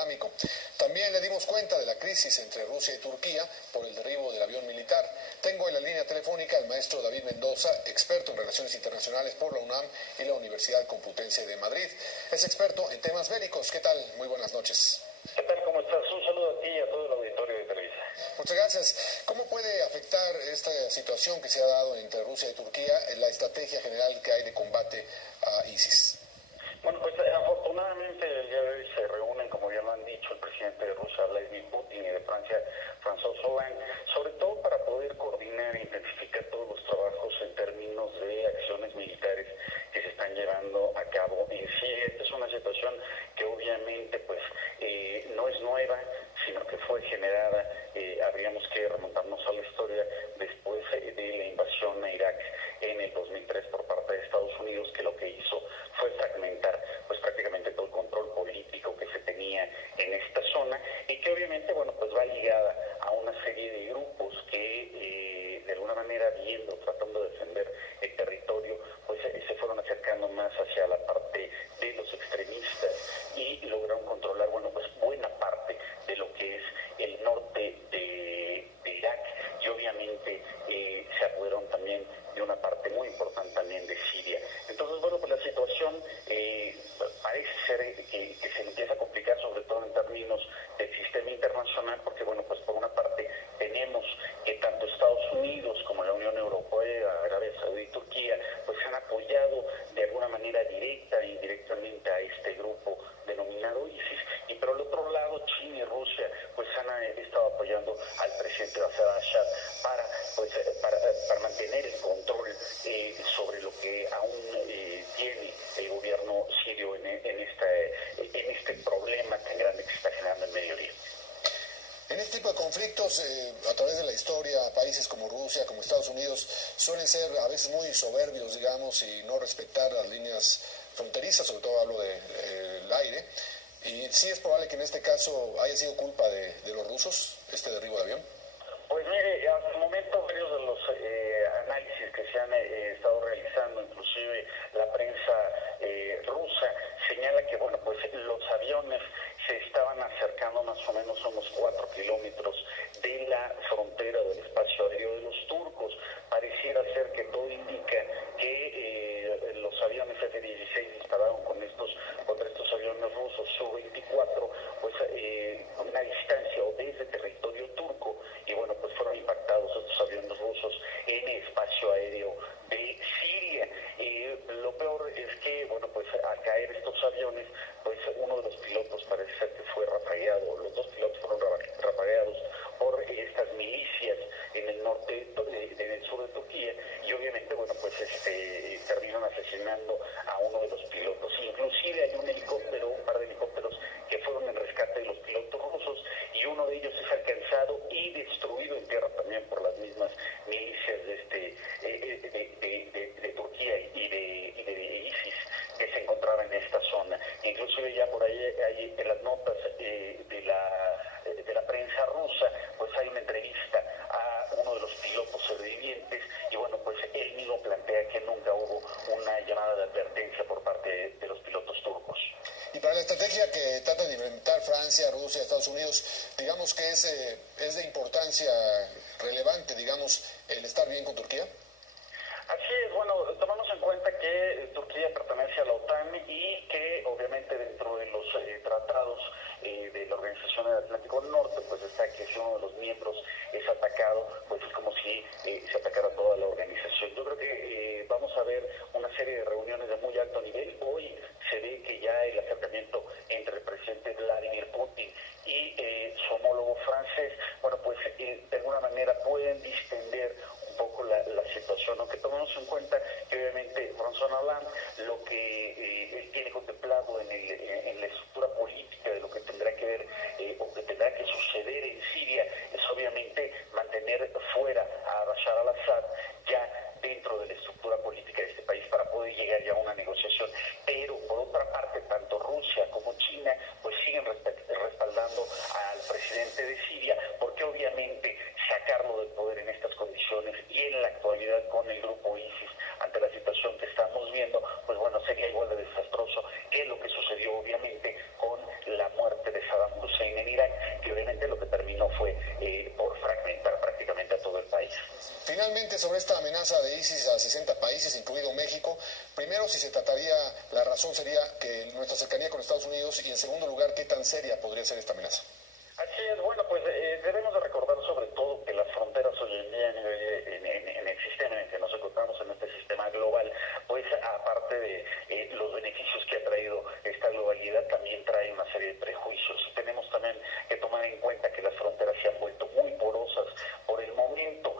islámico. También le dimos cuenta de la crisis entre Rusia y Turquía por el derribo del avión militar. Tengo en la línea telefónica al maestro David Mendoza, experto en relaciones internacionales por la UNAM y la Universidad Complutense de Madrid. Es experto en temas bélicos. ¿Qué tal? Muy buenas noches. ¿Qué tal? ¿Cómo estás? Un saludo a ti y a todo el auditorio de Televisa. Muchas gracias. ¿Cómo puede afectar esta situación que se ha dado entre Rusia y Turquía en la estrategia general que hay de combate a ISIS? Bueno, pues afortunadamente el día de hoy se reúnen, como ya lo han dicho, el presidente de Rusia, Vladimir Putin, y de Francia, François Hollande, sobre todo para poder coordinar e intensificar todos los trabajos en términos de acciones militares que se están llevando a cabo en Siria. Esta es una situación que obviamente pues no es nueva, sino que fue generada, habríamos que remontarnos a la historia después de la invasión a Irak en el 2003 por parte de Estados Unidos, que lo que hizo fue fragmentar pues prácticamente todo el control político que se tenía en esta zona, y que obviamente bueno pues va ligada a una serie de grupos que de alguna manera, viendo, tratando de defender el territorio, pues se fueron acercando más hacia la parte de los extremistas y lograron controlar bueno pues buena parte de lo que es el norte de Irak, y obviamente se apoderaron también de una parte muy importante también de Siria. Entonces bueno pues la situación parece ser que se empieza a complicar, sobre todo en términos del sistema internacional, porque bueno pues por una parte tenemos que tanto Estados Unidos como la Unión Europea, Arabia Saudita y Turquía pues han apoyado de alguna manera directa e indirectamente a este grupo denominado ISIS, y por el otro lado China y Rusia pues han estado apoyando al presidente Bashar al-Assad para mantener el control sobre lo que aún tiene el gobierno sirio en este problema tan grande que se está generando en Medio Oriente. En este tipo de conflictos, a través de la historia, países como Rusia, como Estados Unidos, suelen ser a veces muy soberbios, digamos, y no respetar las líneas fronterizas, sobre todo hablo del aire. Y sí es probable que en este caso haya sido culpa de los rusos, este derribo de avión. Pues mire, hasta el momento varios de los análisis que se han estado realizando, inclusive la prensa rusa, señala que bueno pues los aviones se estaban acercando más o menos a unos 4 kilómetros de la frontera del espacio aéreo de los turcos. Pareciera ser que todo indica que los aviones F-16 dispararon contra estos aviones rusos Su-24 pues a una distancia o desde territorio turco, y bueno pues fueron impactados estos aviones rusos en el espacio aéreo de Siria. Lo peor es que bueno pues al caer estos aviones pues uno de los pilotos parece ser que fue rafagueado, los dos pilotos fueron rafagueados por estas milicias en el norte, en el sur de Turquía, y obviamente bueno pues terminan asesinando a uno de los pilotos. Inclusive hay un par de helicópteros que fueron en rescate de los pilotos rusos, y uno de ellos es alcanzado y destruido en tierra también por las mismas milicias de Turquía y de ISIS que se encontraba en esta zona. Inclusive ya por ahí hay en las notas de la prensa rusa pues hay una entrevista a uno de los pilotos sobrevivientes, y bueno pues él mismo plantea que nunca hubo una llamada de advertencia por parte de los pilotos turcos. Y para la estrategia que trata de implementar Francia, Rusia, Estados Unidos, digamos que es de importancia relevante, digamos, el estar bien con Turquía. Así es, bueno, tomamos en cuenta que Turquía pertenece a la OTAN y que obviamente dentro de los tratados de la Organización del Atlántico Norte, pues está que si uno de los miembros es atacado, pues es como si se atacara toda la organización. Yo creo que vamos a ver una serie de reuniones de muy alto nivel. Hoy se ve que ya el acercamiento entre el presidente Vladimir Putin y su homólogo francés, bueno, pues de alguna manera pueden distender un poco la situación, aunque tomemos en cuenta que obviamente François Hollande lo que él tiene contemplado en la estructura política de lo que tendrá que ver o que tendrá que suceder en Siria es obviamente mantener fuera a Bashar al-Assad ya dentro de la estructura política de este país para poder llegar ya a una negociación. Pero por otra parte, tanto Rusia como China pues siguen respaldando al presidente de Siria, porque obviamente sacarlo del poder en estas condiciones y en la actualidad con el grupo ISIS ante la situación que estamos viendo, pues bueno, sería igual de desastroso que lo que sucedió obviamente con la muerte de Saddam finalmente, sobre esta amenaza de ISIS a 60 países, incluido México, primero, si se trataría, la razón sería que nuestra cercanía con Estados Unidos, y en segundo lugar, ¿qué tan seria podría ser esta amenaza? Así es, bueno, pues debemos de recordar sobre todo que las fronteras hoy en día en el sistema en el que nos encontramos, en este sistema global, pues aparte de los beneficios que ha traído esta globalidad, también trae una serie de prejuicios. Tenemos también que tomar en cuenta que las fronteras se han vuelto muy porosas por el momento.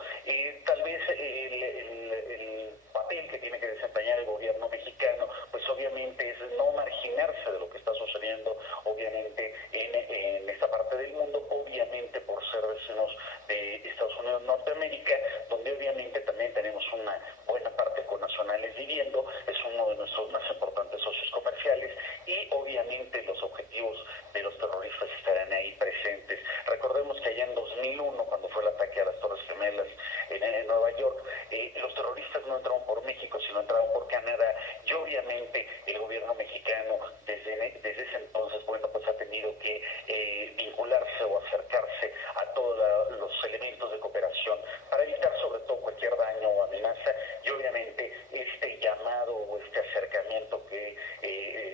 Tal vez el papel que tiene que desempeñar el gobierno mexicano, pues obviamente es no marginarse de lo que está sucediendo, obviamente, en esta parte del mundo, obviamente por ser vecinos de Estados Unidos, Norteamérica, donde obviamente también tenemos una buena parte con nacionales viviendo, es uno de nuestros más importantes socios comerciales y obviamente los objetivos de los terroristas estarán ahí presentes. Recordemos que allá en 2001, cuando fue el ataque a las Torres Gemelas en Nueva York, los terroristas no entraron por México, sino entraron por Canadá, y obviamente el gobierno mexicano desde ese entonces, bueno, pues ha tenido que vincularse o acercarse a todos los elementos de cooperación para evitar sobre todo cualquier daño o amenaza, y obviamente este llamado o este acercamiento que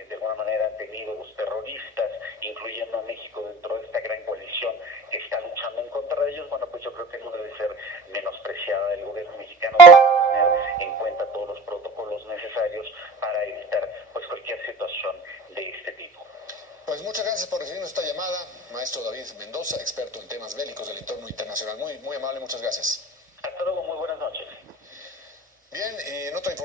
de alguna manera han tenido los terroristas, incluyendo a México dentro de esta gran coalición que está luchando en contra de ellos, bueno, pues yo creo que no debe ser menospreciada. El gobierno mexicano debe tener en cuenta todos los protocolos necesarios para evitar pues cualquier situación de este tipo. Pues muchas gracias por recibirnos esta llamada, maestro David Mendoza, experto en temas bélicos del entorno internacional. Muy amable, muchas gracias. Hasta luego, muy buenas noches. Bien, en otra información.